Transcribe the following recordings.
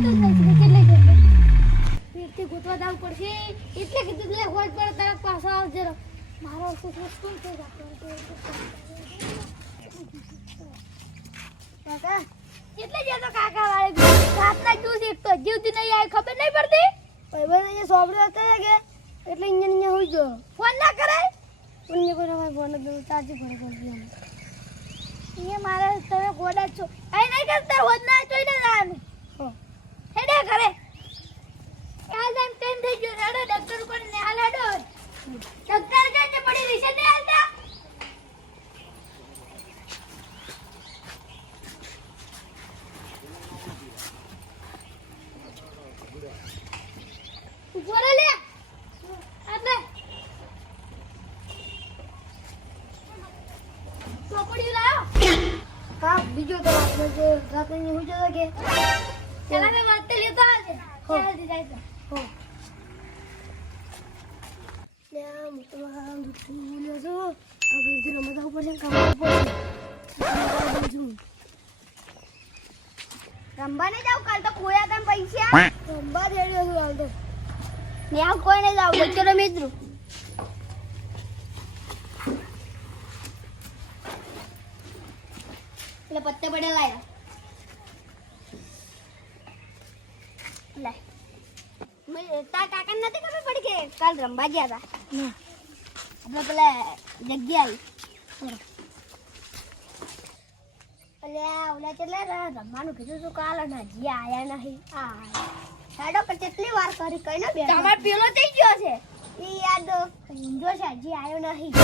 તો નહીં કેટલે કે પેટથી ગોતવા જવું પડશે એટલે કીધું લે હોજ પર તારા પાછો આવજે મારો સ્કૂલ થઈ કાકા એટલે જ તો કાકા વાળે રાતના જ્યુસ એક તો જીવતી નહીં આવી ખબર નહીં પડતી ભાઈ ભાઈ સોબડે હતા કે એટલે અહીંયા હોઈ જો ફોન ના કરાય પણ કોઈ ના ફોન દઉં ચાર્જ પડે એ મારે તમે ગોડા છો એ નહીં કરતા હોજ ના જોઈ ને જવાનું હેડે કરે આ ટાઈમ ટેન થઈ ગયો હેડો ડોક્ટર કોને ને હાલ હેડો ડોક્ટર કે પડી રીસે ને હાલતા ઉભોરે લે આટલે ચોપડી લાયો કા બીજો તો રાતે ની હું જતો કે ચલા મે વાત લેતો આજે જલ્દી જાય હો લે આમ તો આમ દુખી લે જો અગર જરા મજા ઉપર છે કામ ઉપર રંબા ને જાવ કાલ તો ખોયા તમ પૈસા રંબા દેડ્યો છું હાલ તો ને આ કોઈ નહીં જાવ બચ્ચો મિત્રો એટલે પત્તે પડે લાયા લે મે તા કાકા નથી ખબર પડી કે કાલ રંબા ગયા હતા આપણે પેલા જગ્યા આવી અલ્યા ઓલા કેટલા રમવાનું કીધું તું કાલ ના જી આયા નહીં આ હેડો પર કેટલી વાર કરી કઈ ના બે તમાર પેલો થઈ ગયો છે ઈ યાદ જો છે જી આયો નહીં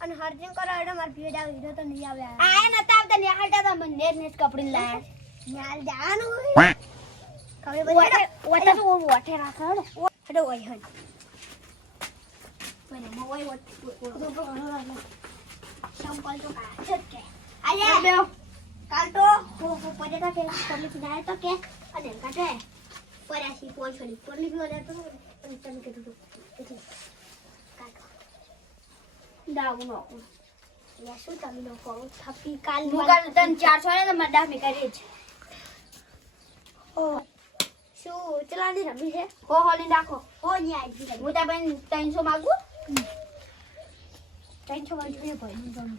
અને હરજિંગ કરો હેડો માર પીએ જાવ હીરો તો નહીં આવે આયા નતા આવતા ને હાલતા તો મને નેટ કપડી લાયા ન્યાલ જાવાનું ખબર બધી ઓટે તો ઓટે રાખો હેડો ઓય હન મને મોય ઓટે સંપલ તો કા છકે આયા બેઓ કાલ તો હો પડેતા કે પબ્લિક જાય તો કે અને કાટે પરાસી પોછડી પબ્લિક નો જાય તો તમે કે તો એટલે કાકા દાવ નો યા શું તમે નો કરો થપી કાલ મુગાલ તન 400 ને મડા મે કરી છે ઓ શું ચલાની રમી છે હો હોલી નાખો હો ની આવી ગઈ હું તા બેન 300 માંગુ 300 માંગુ ને કોઈ ની જમ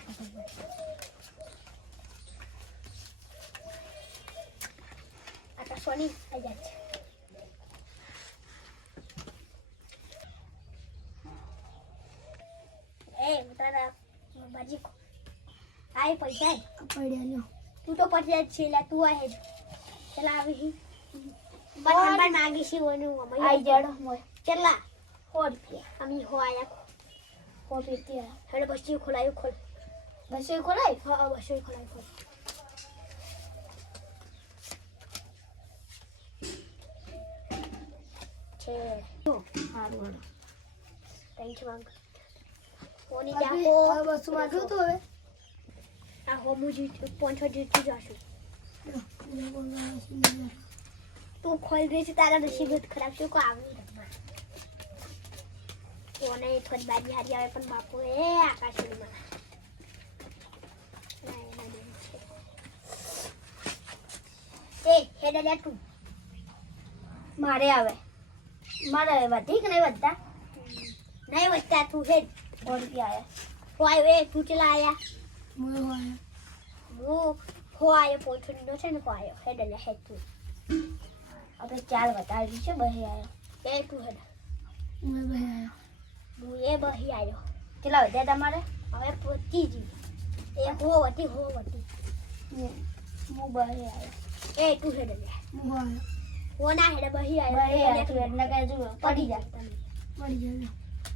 આટા સોની આ જાય એ તારા બાજી આય પૈસા પડ્યા લ્યો તું તો પછી છેલા તું આય જ ચલા આવી બસ નંબર માંગી છે ઓનું આઈ જડો મોય ચલા 100 રૂપિયા અમી હો આયા હો પીતી હેડ બસી ખોલાયું ખોલ બસી ખોલાય હા બસી ખોલાય ખોલ છે હારું થેન્ક યુ અંકલ કોની જાકો બસ માંગ્યો તો હવે આ હો મુજી 500 જીતી જાશું તું ખોલ દે છે તારા નસીબ ખરાબ છે કો આવી કોને થોડી બાજી હારી આવે પણ બાપુ એ આકાશમાં એ હેડ લે તું મારે આવે મારે વધી કે નહીં વધતા નહીં વધતા તું હેડ 100 રૂપિયા આયા હોય એ તું ચલા આયા હું આયો પોછડી નો છે ને કો આયો હેડ લે હેડ તું આપણે ચાલ બતાવી છે બહી આયો એ તું હેડ હું બહી આયો હું એ બહી આયો ચલા વધ્યા તમારે હવે પોતી જી એ હો વટી હું બહી આયો એ તું હેડ લે હું આયો હો ના હેડ બહી આયો તું હેડ ના કે જો પડી જા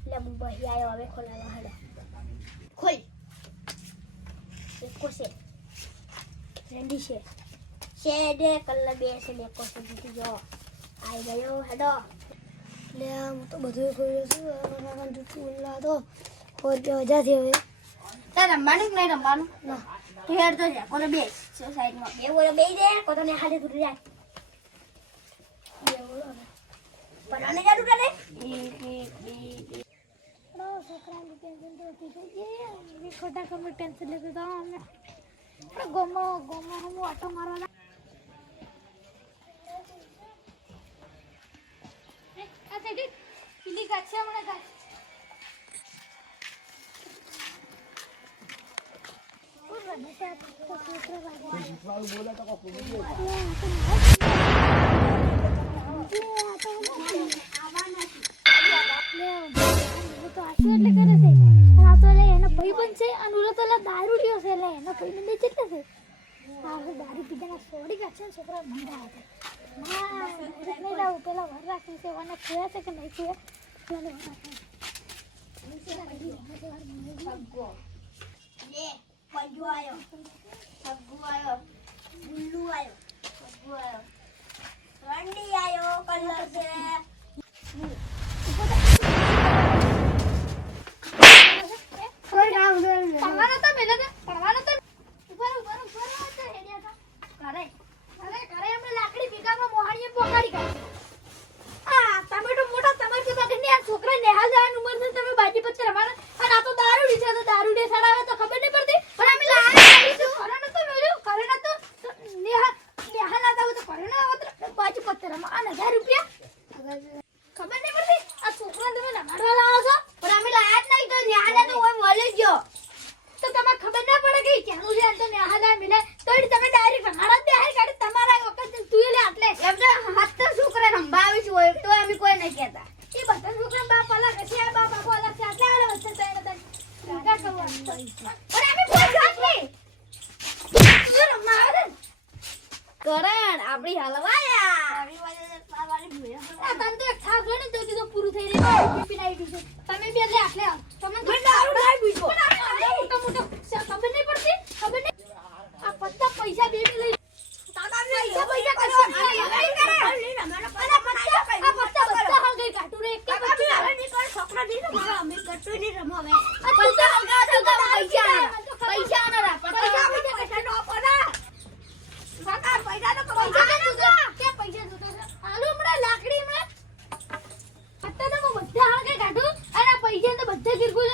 લે હું બહી આયો હવે ખોલાવા હેડ ખોલ એક છે રેડી છે શેડે કલર બે છે ને કોસે જીતી જો આઈ ગયો હેડો લે આમ તો બધું ખોલ્યો છે મારા જૂઠું ઉલ્લા તો હોર કે વજા થી હવે તાર રમવાનું કે નહીં રમવાનું ના તું હેડ તો જા કોને બે સાઈડમાં બે ઓલો બે દે કોતો ને હાથે દૂર જાય બે ઓલો પણ આને જા દૂર લે છોકરાની ટેન્શન તો થઈ ગઈ ખોટા કમ ટેન્શન લેતો તો અમે ગોમો હું ઓટો મારવા થઈ ગઈ પીલી ગાછ છે હમણાં ગાછ દારૂ લ્યો છે એટલે એનો ભાઈ બંધ કેટલે છે દારૂ પીધાના સોડી ગાછે છોકરા મંગા હતા પેલા વર રાખી છે અને ખોયા છે કે નહીં કરણ આપણી હલવાયા પૂરું થઈ રહ્યું તમે બે લે આટલે તમને દારૂ લાવી બીજો મોટો મોટો ખબર નહીં પડતી ખબર નહીં આ પત્તા પૈસા બે લઈ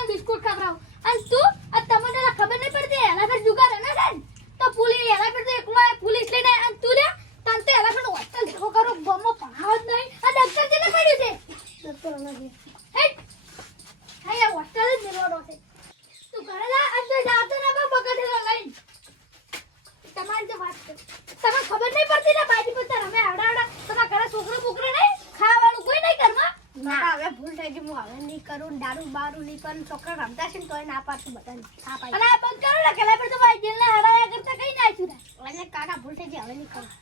બિસ્કુટ ખવડાવ અને તું તમને ખબર નહીં પડતી એના પર જુગાર ને તો પુલી એના પર એકલો પુલિસ લઈને અને તું રે તને તો એના પર હોસ્ટેલ દેખો કરો બમો પહાડ નહીં આ ડોક્ટર જેને પડ્યું છે ડોક્ટર નથી હે હે હોસ્ટેલ જ મેળવાનો છે તું ઘરે જા અને જાતો ના બગડેલો લઈને તમારી જે વાત છે તમને ખબર નહીં પડતી ને બાજી પર રમે આવડા તમારા ઘરે છોકરો બોકરો નહીં ખાવાનું કોઈ નહીં ઘરમાં ના હવે ભૂલ થઈ ગઈ હું હવે નહીં કરું દારૂ બારૂ નહીં કરું છોકરા રમતા છે ને તોય ના પાડું બધાને હા પાડી અને આ બંધ કરો ને કેલા પર તો ભાઈ જેલને હરાયા કરતા કઈ નાખ્યું ને અને કાકા ભૂલ થઈ ગઈ હવે નહીં કરું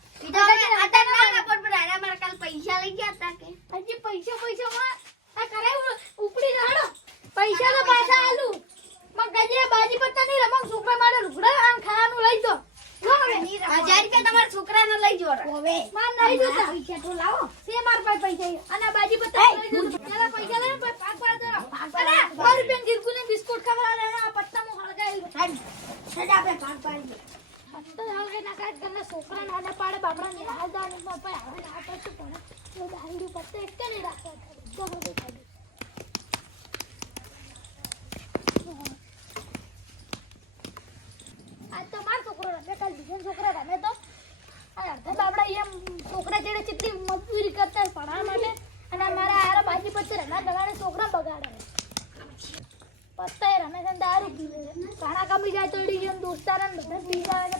પૈસા લઈ ગયા હતા કે હજી પૈસા માં આ કરાય ઉપડી જાડો પૈસા ના પાછા આલુ મગ ગજે બાજી પત્તા નહીં રમો છોકરા મારે લુગડા આમ ખાવાનું લઈ દો 1000 રૂપિયા તમારા છોકરાને લઈ જો હવે માર નહીં જોતા પૈસા તો લાવો સે માર પાસે પૈસા અને બાજી પત્તા લઈ દો પેલા પૈસા લઈને ભાગ પાડ દો અને 100 રૂપિયા ગિરકુને બિસ્કુટ ખવડાવે આ પત્તા મો હળગાઈ સદા આપણે ભાગ પાડી તો હળગે ના કાટ કરને છોકરા નાના પાડે બાપડા ને હાલદા ને બાપા હવે ના પડતું પણ તો દારૂ પત્તા એક ને રાખવા તો હવે ખાલી આ તો માર છોકરો રમે કાલ બીજો છોકરા રમે તો આ અડધા બાપડા એમ છોકરા જેડે કેટલી મજૂરી કરતા ભણવા માટે અને મારા આરા બાજી પત્તે રમા દગાડે છોકરા બગાડે પત્તા રમે છે દારૂ પીવે ઘણા કમી જાય તો એડી જેમ દોસ્તાર ને બધા પી જાય ને